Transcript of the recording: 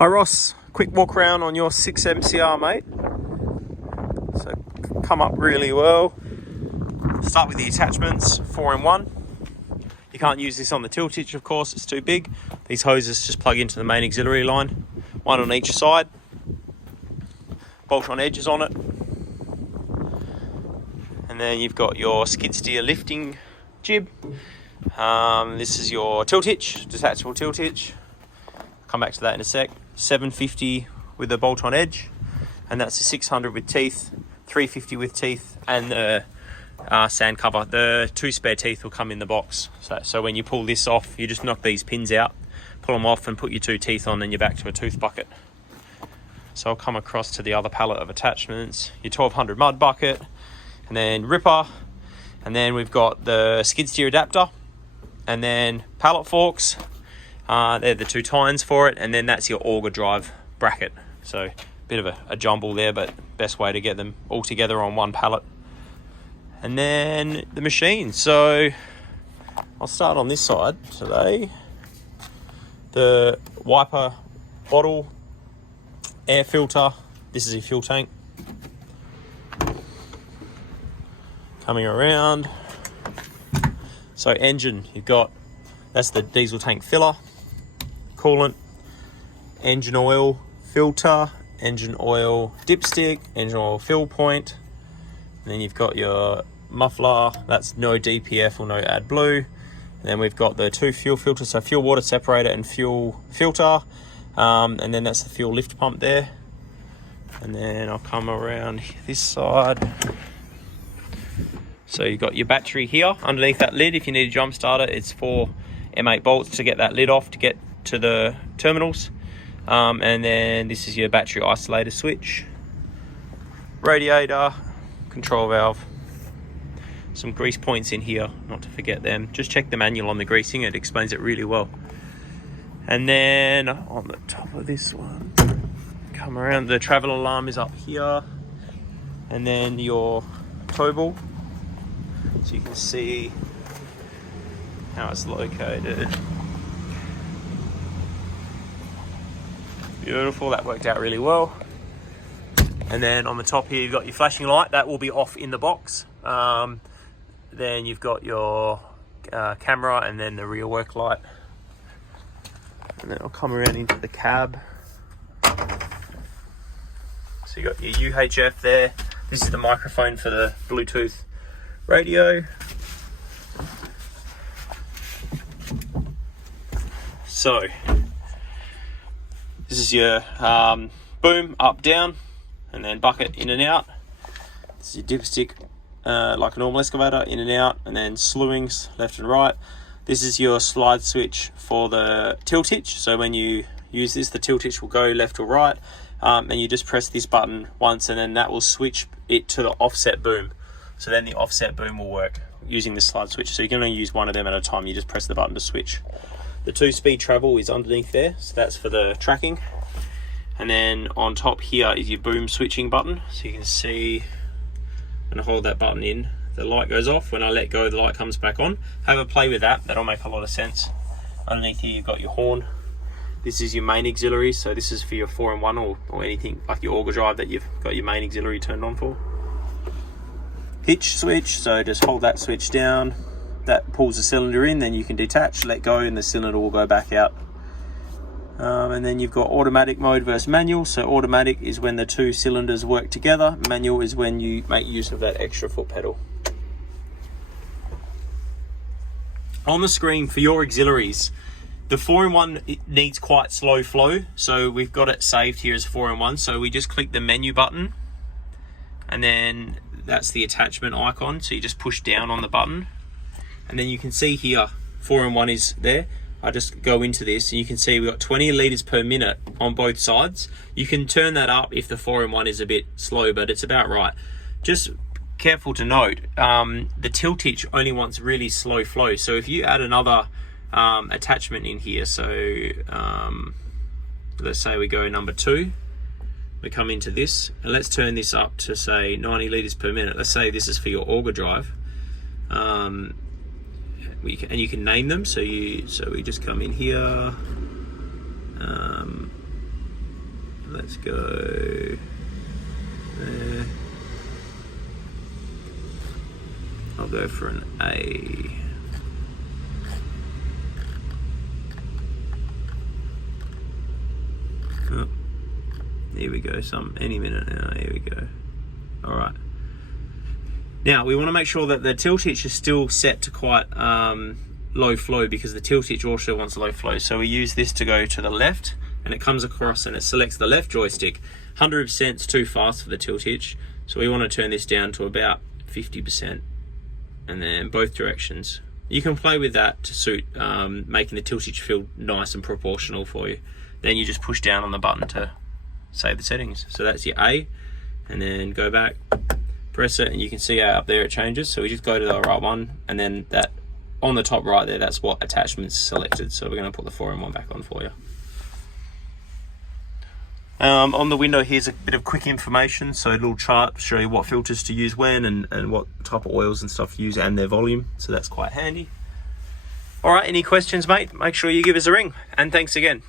Hi Ross, quick walk around on your 6 MCR, mate. So come up really well. Start with the attachments, 4-in-1. You can't use this on the tilt hitch, of course, it's too big. These hoses just plug into the main auxiliary line, one on each side. Bolt on edges on it. And then you've got your skid steer lifting jib. This is your tilt hitch, detachable tilt hitch. Come back to that in a sec. 750 with a bolt on edge, and that's a 600 with teeth, 350 with teeth, and the sand cover. The 2 spare teeth will come in the box. So when you pull this off, you just knock these pins out, pull them off, and put your 2 teeth on, and you're back to a tooth bucket. So I'll come across to the other pallet of attachments. Your 1200 mud bucket, and then ripper, and then we've got the skid steer adapter, and then pallet forks. They're the 2 tines for it, and then that's your auger drive bracket. So a bit of a jumble there, but best way to get them all together on one pallet. And then the machine. So I'll start on this side today. The wiper bottle, air filter. This is your fuel tank. Coming around. So engine, you've got, that's the diesel tank filler. Coolant, engine oil filter, engine oil dipstick, engine oil fill point. And then you've got your muffler, that's no DPF or no AdBlue. And then we've got the 2 fuel filters, so fuel water separator and fuel filter. And then that's the fuel lift pump there. And then I'll come around this side. So you've got your battery here underneath that lid. If you need a jump starter, it's 4 M8 bolts to get that lid off to get to the terminals. And then this is your battery isolator switch, radiator, control valve, some grease points in here, not to forget them. Just check the manual on the greasing, it explains it really well. And then on the top of this one, come around, the travel alarm is up here, and then your tow ball, so you can see how it's located. Beautiful, that worked out really well. And then on the top here, you've got your flashing light. That will be off in the box. Then you've got your camera, and then the rear work light. And then I'll come around into the cab. So you got your UHF there. This is the microphone for the Bluetooth radio. So this is your boom, up, down, and then bucket in and out. This is your dipstick, like a normal excavator, in and out, and then slewings left and right. This is your slide switch for the tilt hitch. So when you use this, the tilt hitch will go left or right, and you just press this button once, and then that will switch it to the offset boom. So then the offset boom will work using the slide switch. So you're going to use one of them at a time. You just press the button to switch. The 2-speed travel is underneath there, so that's for the tracking. And then on top here is your boom switching button. So you can see, when I hold that button in, the light goes off. When I let go, the light comes back on. Have a play with that, that'll make a lot of sense. Underneath here you've got your horn. This is your main auxiliary, so this is for your 4-in-1 or anything like your auger drive that you've got your main auxiliary turned on for. Hitch switch, so just hold that switch down. That pulls the cylinder in, then you can detach, let go, and the cylinder will go back out. And then you've got automatic mode versus manual. So automatic is when the 2 cylinders work together. Manual is when you make use of that extra foot pedal. On the screen for your auxiliaries, the 4-in-1 it needs quite slow flow. So we've got it saved here as 4-in-1. So we just click the menu button, and then that's the attachment icon. So you just push down on the button. And then you can see here, 4-in-1 is there. I just go into this, and you can see we've got 20 litres per minute on both sides. You can turn that up if the 4-in-1 is a bit slow, but it's about right. Just careful to note, the tilt hitch only wants really slow flow. So if you add another attachment in here, so let's say we go number 2, we come into this, and let's turn this up to say 90 litres per minute. Let's say this is for your auger drive. And you can name them, so we just come in here, Let's go there. I'll go for an A. Oh, here we go, any minute now, here we go. All right. Now, we want to make sure that the tilt hitch is still set to quite low flow, because the tilt hitch also wants low flow. So we use this to go to the left, and it comes across and it selects the left joystick. 100% is too fast for the tilt hitch, so we want to turn this down to about 50%, and then both directions. You can play with that to suit making the tilt hitch feel nice and proportional for you. Then you just push down on the button to save the settings. So that's your A, and then go back, press it, and you can see how up there it changes. So we just go to the right one, and then that on the top right there, that's what attachment's selected. So we're going to put the 4-in-1 back on for you. On the window, here's a bit of quick information. So a little chart to show you what filters to use when, and what type of oils and stuff to use, and their volume. So that's quite handy. All right, any questions, mate? Make sure you give us a ring, and thanks again.